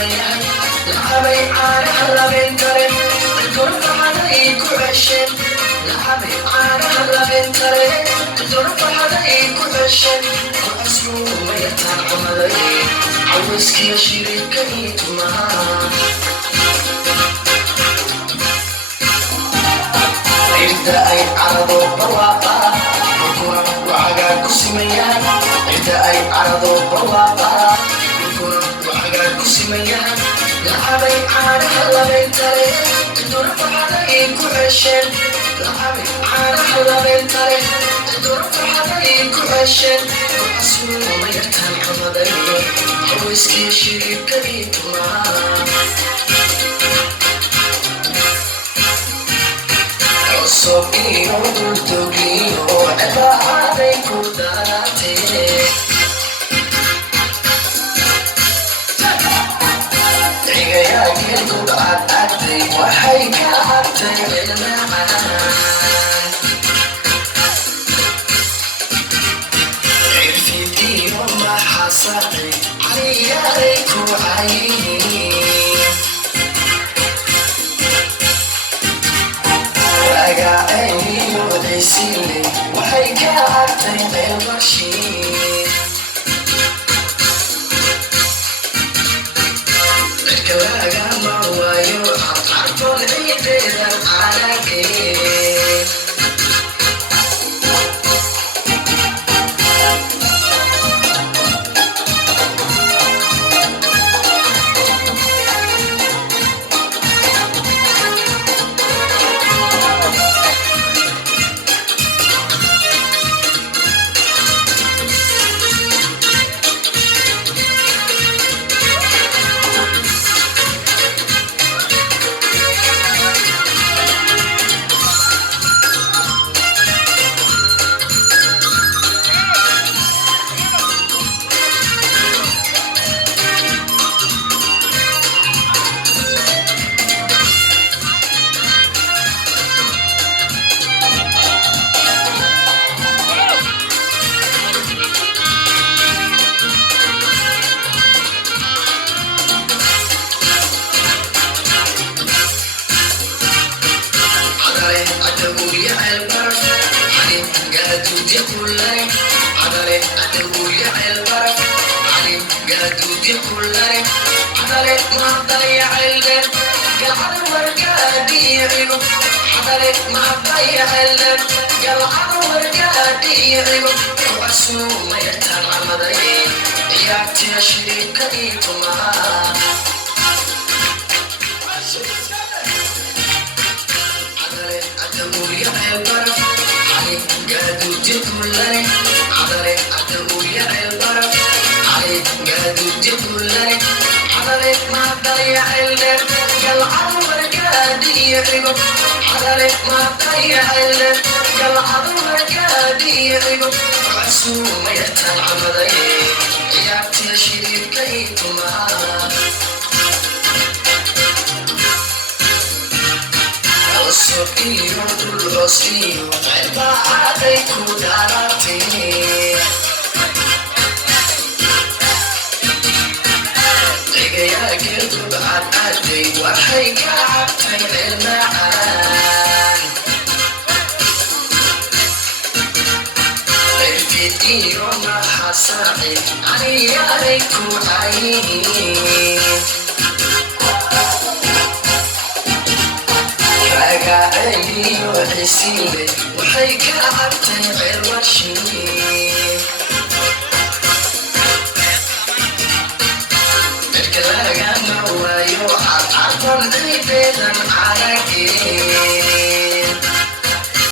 kusimayan lacabay caanaha labeen kale dorfaxaday ku cesheen lacabay caanaha labeen kale dorfaxaday ku cesheen kucasuumayatan cumaday cawayskiya shiriibka ii tumaa irda ay carado barwaaqa dhulkuna wacagaa kusimayaan irda ay carado barwaaqa dhulkuna wacagaa kusimayaan lacabay caanaha labeen kale dorfaxaday ku cesheen lacabay caanaha labeen kale dorfaxaday ku cesheen kucasuumayatan cumaday cawayskiya shiriibka ii tumaa Sokiyo dultogiyo ebaaday ku dhalatee cigayaa geelku cadcadday waxay ka cabtay cilmacaan cirfidiyo maxasaqay caliyaaday ku cayihiin agaayniyo daysile waxay ka cabtay meelbashii cirka lagama waayo carcartoon ciideedan caanagee